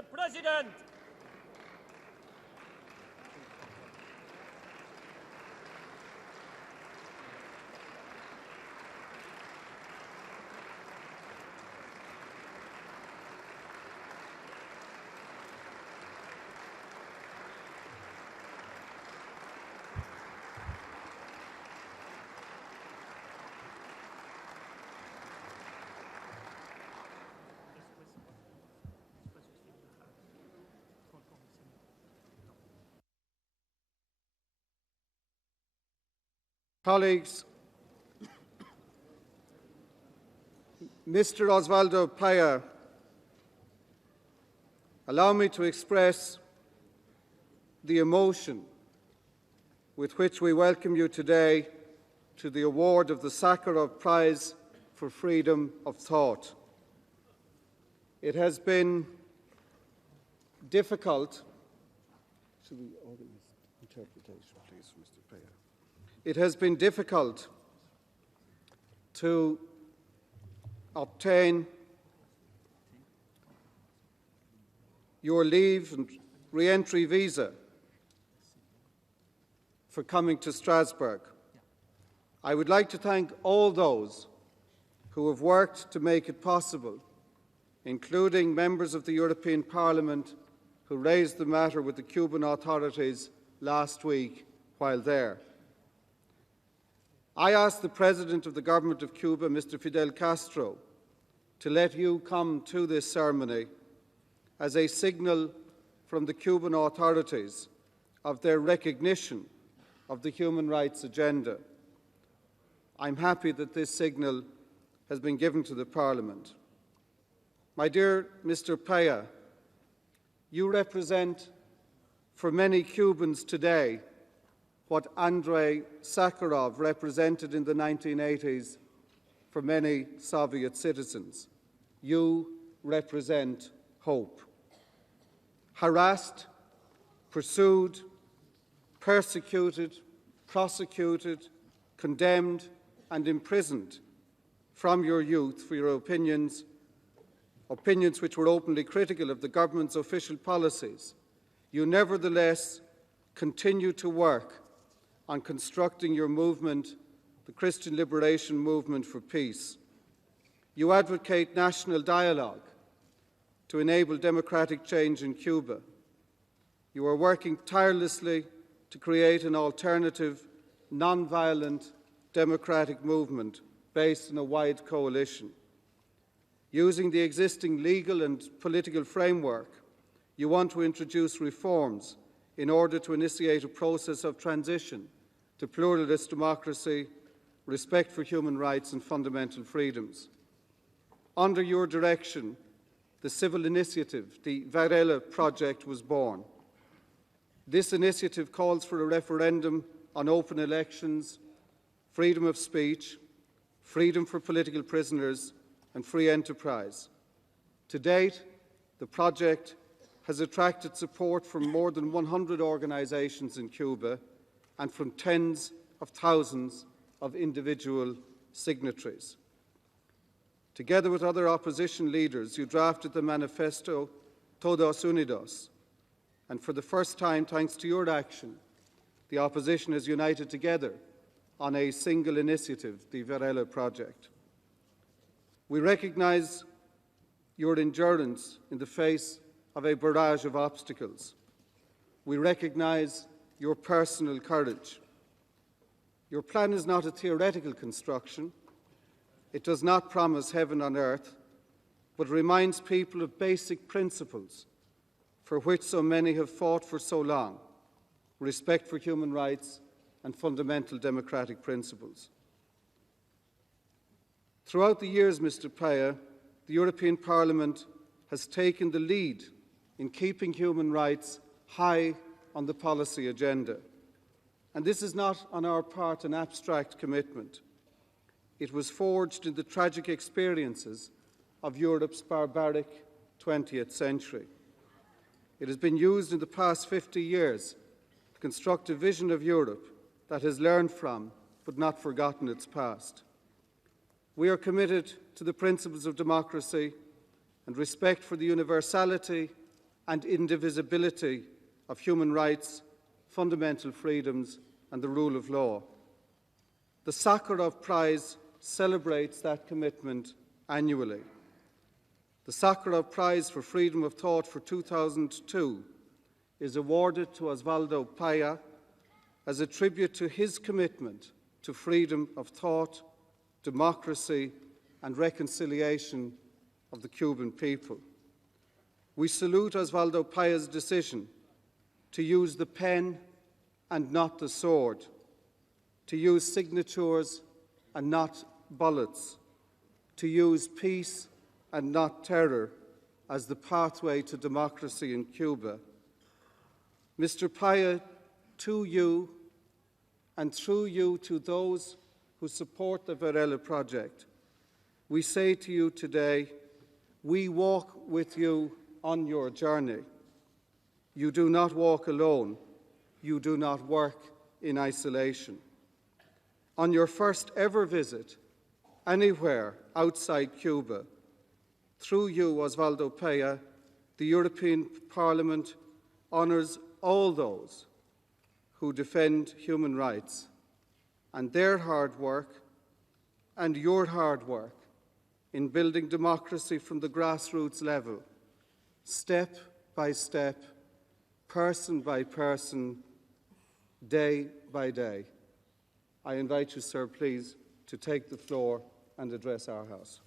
Mr. President. Colleagues, Mr. Oswaldo Payá, allow me to express the emotion with which we welcome you today to the award of the Sakharov Prize for Freedom of Thought. It has been difficult. Should we organize interpretation, please, Mr. Payá? It has been difficult to obtain your leave and re-entry visa for coming to Strasbourg. I would like to thank all those who have worked to make it possible, including members of the European Parliament who raised the matter with the Cuban authorities last week while there. I asked the President of the Government of Cuba, Mr. Fidel Castro, to let you come to this ceremony as a signal from the Cuban authorities of their recognition of the human rights agenda. I'm happy that this signal has been given to the Parliament. My dear Mr. Payá, you represent for many Cubans today what Andrei Sakharov represented in the 1980s for many Soviet citizens. You represent hope. Harassed, pursued, persecuted, prosecuted, condemned, and imprisoned from your youth for your opinions which were openly critical of the government's official policies, you nevertheless continue to work on constructing your movement, the Christian Liberation Movement for Peace. You advocate national dialogue to enable democratic change in Cuba. You are working tirelessly to create an alternative, non-violent democratic movement based on a wide coalition. Using the existing legal and political framework, you want to introduce reforms in order to initiate a process of transition to pluralist democracy, respect for human rights and fundamental freedoms. Under your direction, the civil initiative, the Varela Project, was born. This initiative calls for a referendum on open elections, freedom of speech, freedom for political prisoners, and free enterprise. To date, the project has attracted support from more than 100 organizations in Cuba and from tens of thousands of individual signatories. Together with other opposition leaders, you drafted the manifesto Todos Unidos, and for the first time, thanks to your action, the opposition is united together on a single initiative, the Varela Project. We recognize your endurance in the face of a barrage of obstacles. We recognize your personal courage. Your plan is not a theoretical construction. It does not promise heaven on earth, but reminds people of basic principles for which so many have fought for so long: respect for human rights and fundamental democratic principles. Throughout the years, Mr. Payá, the European Parliament has taken the lead in keeping human rights high on the policy agenda. And this is not on our part an abstract commitment. It was forged in the tragic experiences of Europe's barbaric 20th century. It has been used in the past 50 years to construct a vision of Europe that has learned from but not forgotten its past. We are committed to the principles of democracy and respect for the universality and indivisibility of human rights, fundamental freedoms, and the rule of law. The Sakharov Prize celebrates that commitment annually. The Sakharov Prize for Freedom of Thought for 2002 is awarded to Oswaldo Payá as a tribute to his commitment to freedom of thought, democracy, and reconciliation of the Cuban people. We salute Oswaldo Payá's decision to use the pen and not the sword, to use signatures and not bullets, to use peace and not terror as the pathway to democracy in Cuba. Mr. Payá, to you and through you to those who support the Varela project, we say to you today, we walk with you on your journey. You do not walk alone. You do not work in isolation. On your first ever visit anywhere outside Cuba, through you, Oswaldo Payá, the European Parliament honours all those who defend human rights and their hard work and your hard work in building democracy from the grassroots level, step by step, person by person, day by day. I invite you, sir, please, to take the floor and address our House.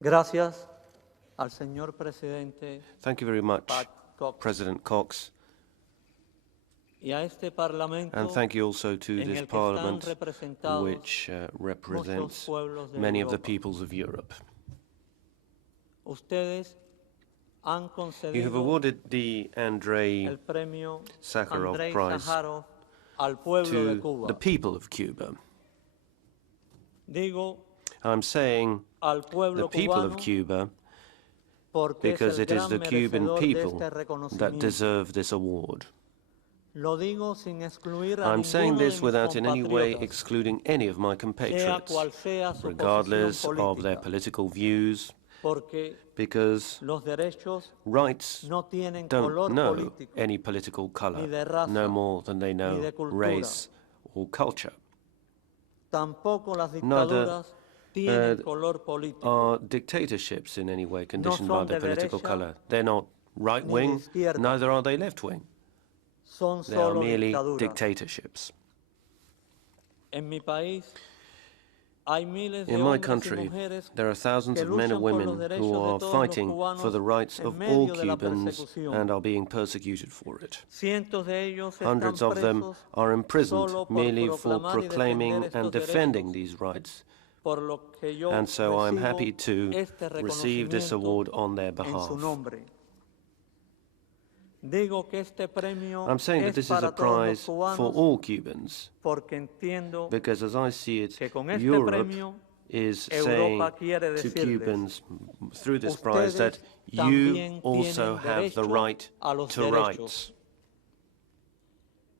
Gracias al señor presidente. Thank you very much, Cox, President Cox, y a este Parlamento, and thank you also to en this el que están Parliament, representados which represents muchos pueblos de many of the Europa. peoples of Europe. Ustedes han You have concedido awarded the Andrei el premio Sakharov Andrei Prize Sakharov al pueblo de to Cuba. the people of Cuba. Digo I'm saying al the pueblo people cubano of Cuba porque because es el it is gran the Cuban merecedor de people este that reconocimiento. deserve this award. Lo digo sin excluir a I'm saying ninguno de this mis without in any way compatriotas, excluding any of my sea compatriots, cual sea su regardless posición of their política, political views, porque because los derechos rights no tienen don't color know político, any political ni color, de raza, no more than they ni know de cultura. race or culture. Tampoco las Neither dictaduras tienen color político. are dictatorships in any way conditioned by son their de political derecha, color. They're not right-wing, ni de izquierda. neither are they left-wing. Son They are solo merely dictaduras. dictatorships. En mi país hay miles de In my hombres y country, mujeres there are thousands que of men luchan and por women los who derechos de are todos los fighting cubanos for the rights en of medio all de la Cubans persecución. and are being persecuted for it. Cientos de ellos están Hundreds of them presos are imprisoned solo por merely for proclamar y proclaiming defender and estos defending derechos, these rights. por lo que yo And so I'm recibo happy to este receive this reconocimiento award on their en su behalf. nombre. Digo que este premio I'm saying that es this is a para todos prize los for cubanos all Cubans, porque entiendo because as I see it, que con este Europe premio is Europa saying quiere to decirles, Cubans through this prize that ustedes you también also tienen have the derecho right a los to derechos. rights.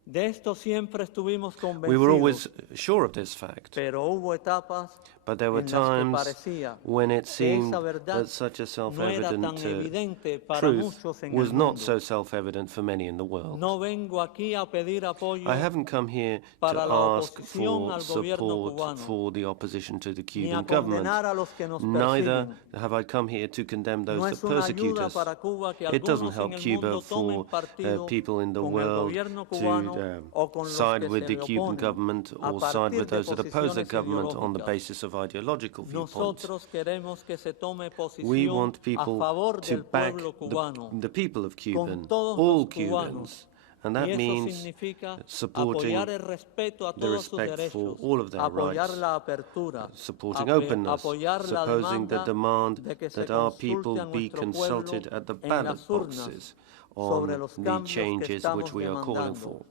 De esto siempre estuvimos We were always convencidos, sure of this fact, pero hubo etapas but there were en las que times parecía when it que seemed esa verdad that such a no era tan self-evident evidente para truth muchos en was el not mundo. so self-evident for many in the world. No vengo aquí a pedir apoyo I haven't come here to para la ask oposición for al gobierno support cubano, for the opposition to the ni a Cuban government. condenar a los que nos Neither persiguen. have I come here to condemn No those that es una persecute ayuda us. para Cuba que It doesn't algunos en help el Cuba mundo tomen for partido people in the con el world gobierno to cubano o con los side que with se the le Cuban oponen government a or side partir with de those that oppose the posiciones government on the ideológicas. basis of ideological viewpoints. Nosotros queremos que se tome We posición want a people favor to del back pueblo cubano, the people of Cuba, con todos all los cubanos, Cubans, And that means supporting the respect for all of their rights, supporting openness, supposing the demand that our people be consulted at the ballot boxes on the changes which we are calling for.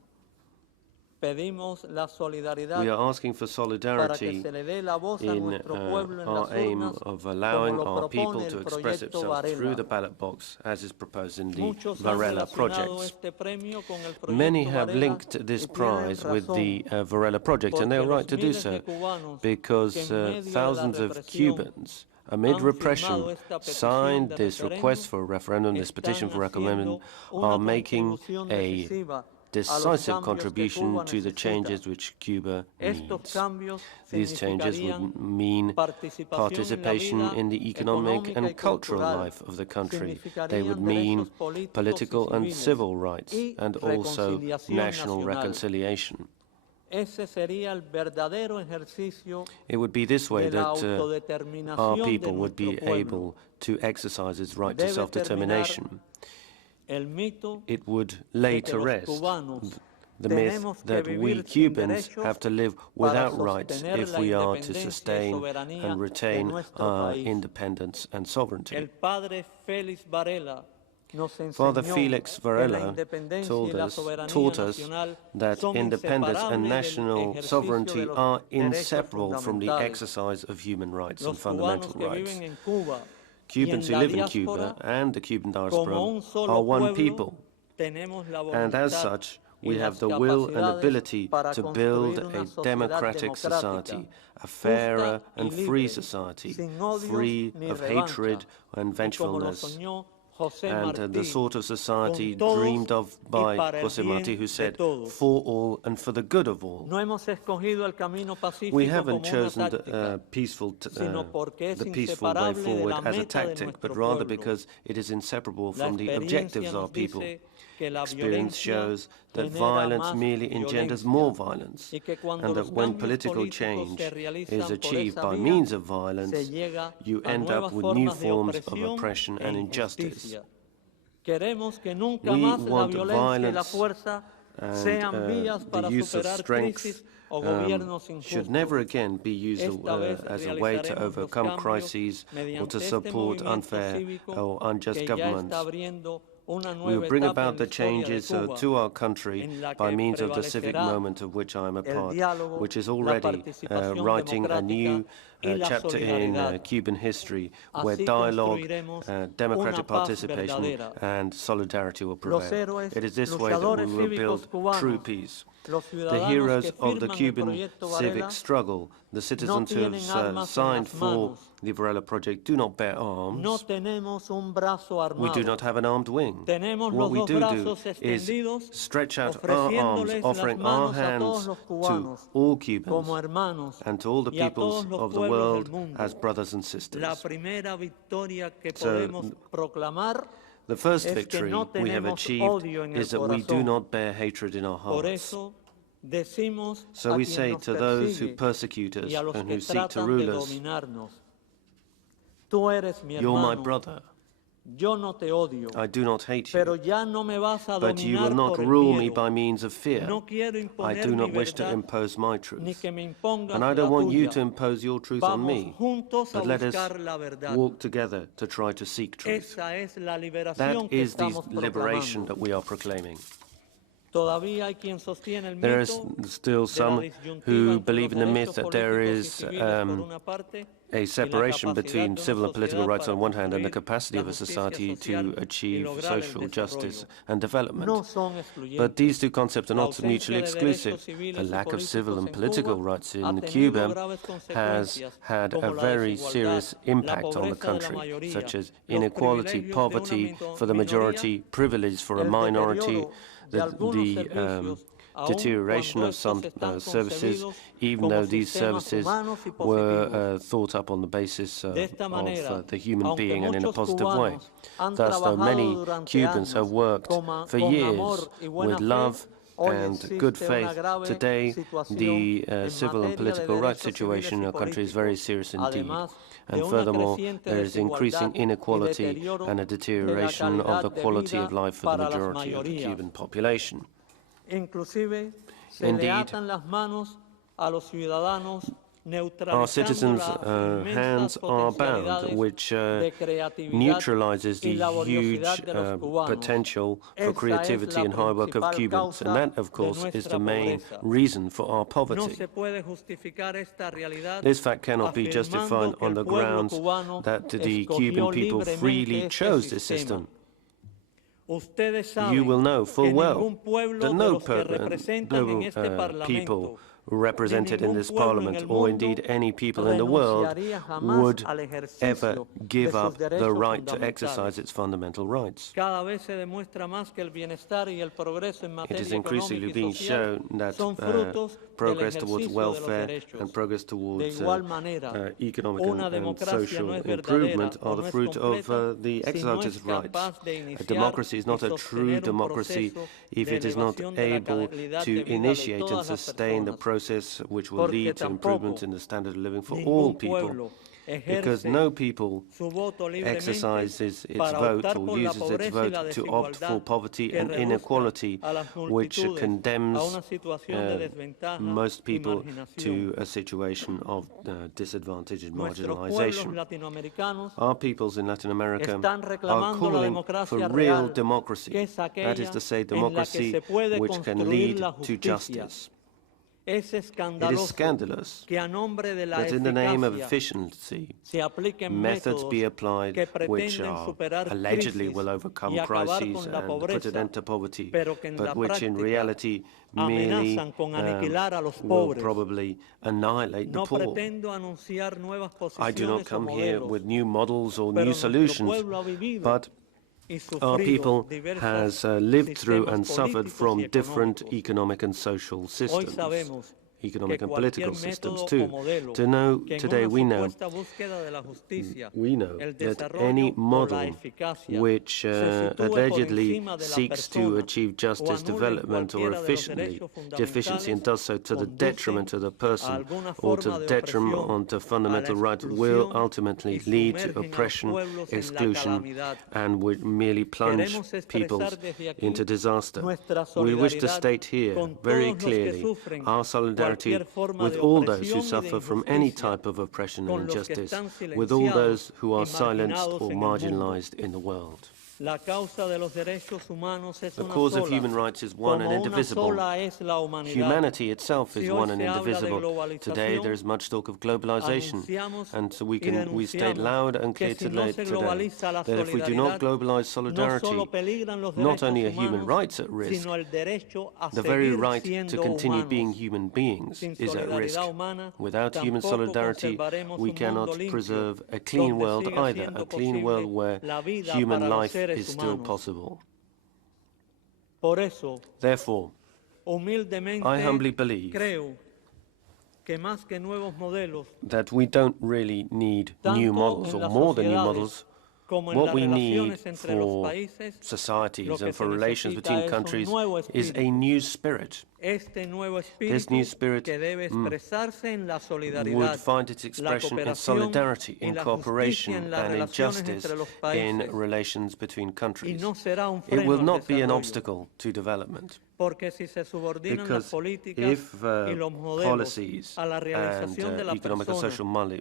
We are asking for solidarity in our aim of allowing our people to express itself through the ballot box, as is proposed in the Varela projects. Many have linked this prize with the Varela project, and they are right to do so, because thousands of Cubans, amid repression, signed this request for a referendum, this petition for referendum, are making a decisive contribution to the changes which Cuba needs. These changes would mean participation in the economic and cultural life of the country. They would mean political and civil rights, and also national reconciliation. It would be this way that our people would be able to exercise its right to self-determination. It would lay to rest the myth that we Cubans have to live without rights if we are to sustain and retain our independence and sovereignty. Father Felix Varela taught us that independence and national sovereignty are inseparable from the exercise of human rights and fundamental rights. Cubans who live in Cuba and the Cuban diaspora are one people, and as such, we have the will and ability to build a democratic society, a fairer and free society, free of hatred and vengefulness, and the sort of society dreamed of by José Martí, who said, for all and for the good of all. We haven't chosen the peaceful way forward as a tactic, but rather because it is inseparable from the objectives of our people. Experience shows that violence merely engenders more violence, and that when political change is achieved by means of violence, you end up with new forms of oppression and injustice. We want violence and the use of strength should never again be used as a way to overcome crises or to support unfair or unjust governments. We will bring about the changes to our country by means of the civic moment of which I am a part, which is already writing a new chapter in Cuban history, where dialogue, democratic participation and solidarity will prevail. It is this way that we will build true peace. The heroes of the Cuban civic struggle, the citizens who have signed for the Varela project, do not bear arms. We do not have an armed wing. What we do is stretch out our arms, offering our hands to all Cubans and to all the peoples of the world as brothers and sisters. So, the first victory we have achieved is that we do not bear hatred in our hearts. So we say to those who persecute us and who seek to rule us, you're my brother. I do not hate you, but you will not rule me by means of fear. I do not wish to impose my truth, and I don't want you to impose your truth on me, but let us walk together to try to seek truth. That is the liberation that we are proclaiming. There are still some who believe in the myth that there is a separation between civil and political rights on one hand and the capacity of a society to achieve social justice and development. But these two concepts are not mutually exclusive. The lack of civil and political rights in Cuba has had a very serious impact on the country, such as inequality, poverty for the majority, privilege for a minority, the deterioration of some services, even though these services were thought up on the basis of the human being and in a positive way. Thus, though many Cubans have worked for years with love and good faith, today the civil and political rights situation in our country is very serious indeed. And furthermore, there is increasing inequality and a deterioration of the quality of life for the majority of the Cuban population. Inclusive, se le Indeed, atan las manos a los ciudadanos, our citizens' hands are bound, which neutralizes the huge potential for creativity and hard work of Cubans. And that, of course, is the main reason for our poverty. This fact cannot be justified on the grounds that the Cuban people freely chose this system. You will know full well that no people represented in this parliament, or indeed any people in the world, would ever give up the right to exercise its fundamental rights. It is increasingly being shown that progress towards welfare and progress towards economic and social improvement are the fruit of the exercise of rights. A democracy is not a true democracy if it is not able to initiate and sustain the process which will lead to improvement in the standard of living for all people, because no people exercises its vote or uses its vote to opt for poverty and inequality, which condemns most people to a situation of disadvantage and marginalization. Our peoples in Latin America are calling for real democracy, that is to say, democracy which can lead to justice. It is scandalous that in the name of efficiency, methods be applied which allegedly will overcome crises and put an end to poverty, but which in reality merely will probably annihilate the poor. I do not come here with new models or new solutions, but our people has lived through and suffered from different economic and social systems, economic and political systems too. Today we know that any model which allegedly seeks to achieve justice, development or efficiency and does so to the detriment of the person or to the detriment of fundamental rights will ultimately lead to oppression, exclusion, and would merely plunge peoples into disaster. We wish to state here very clearly our solidarity with all those who suffer from any type of oppression and injustice, with all those who are silenced or marginalized in the world. The cause of human rights is one and indivisible. Humanity itself is one and indivisible. Today there is much talk of globalization, and so we state loud and clear today that if we do not globalize solidarity, not only are human rights at risk, the very right to continue being human beings is at risk. Without human solidarity, we cannot preserve a clean world either, a clean world where human life is still possible. Therefore, I humbly believe that we don't really need new models or more than new models. What we need for societies and for relations between countries is a new spirit. This new spirit would find its expression in solidarity, in cooperation and in justice in relations between countries. It will not be an obstacle to development. Because if policies and economic and social models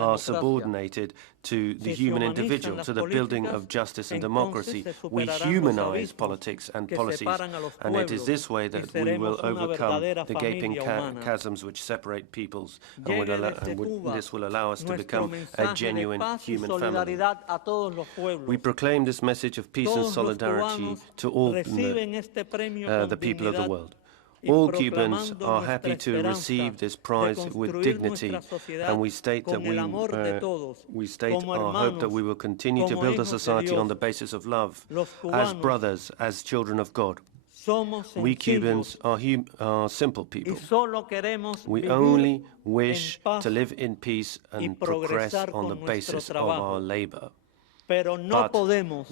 are subordinated to the human individual, to the building of justice and democracy, we humanize politics and policies, and it is this way that we will overcome the gaping chasms which separate peoples, and this will allow us to become a genuine human family. We proclaim this message of peace and solidarity to all the people of the world. All Cubans are happy to receive this prize with dignity, and we state our hope that we will continue to build a society on the basis of love, as brothers, as children of God. We Cubans are simple people. We only wish to live in peace and progress on the basis of our labor. But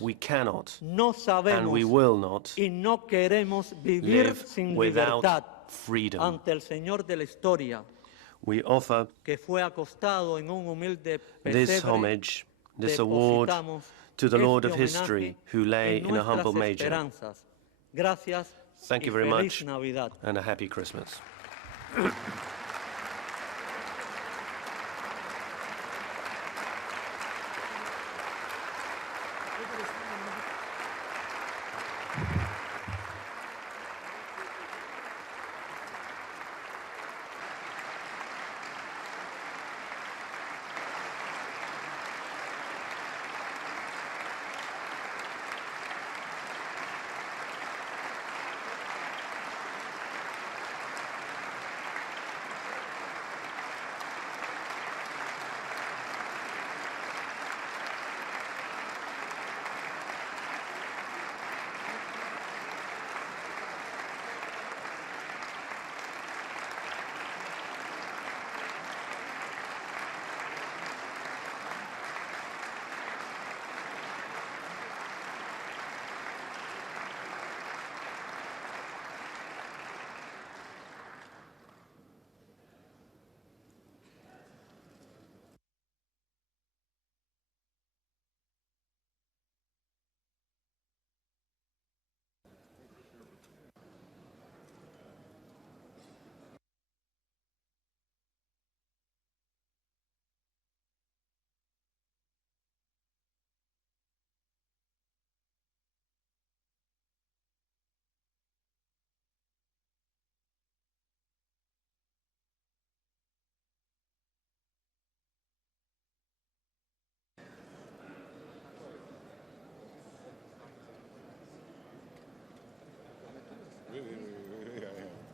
we cannot, and we will not, live without freedom. We offer this homage, this award, to the Lord of History, who lay in a humble manger. Gracias. Thank you y very feliz much, Navidad. and a happy Christmas.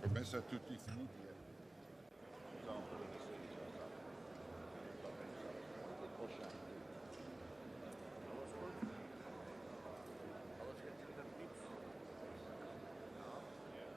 Ho messo a tutti i finiti.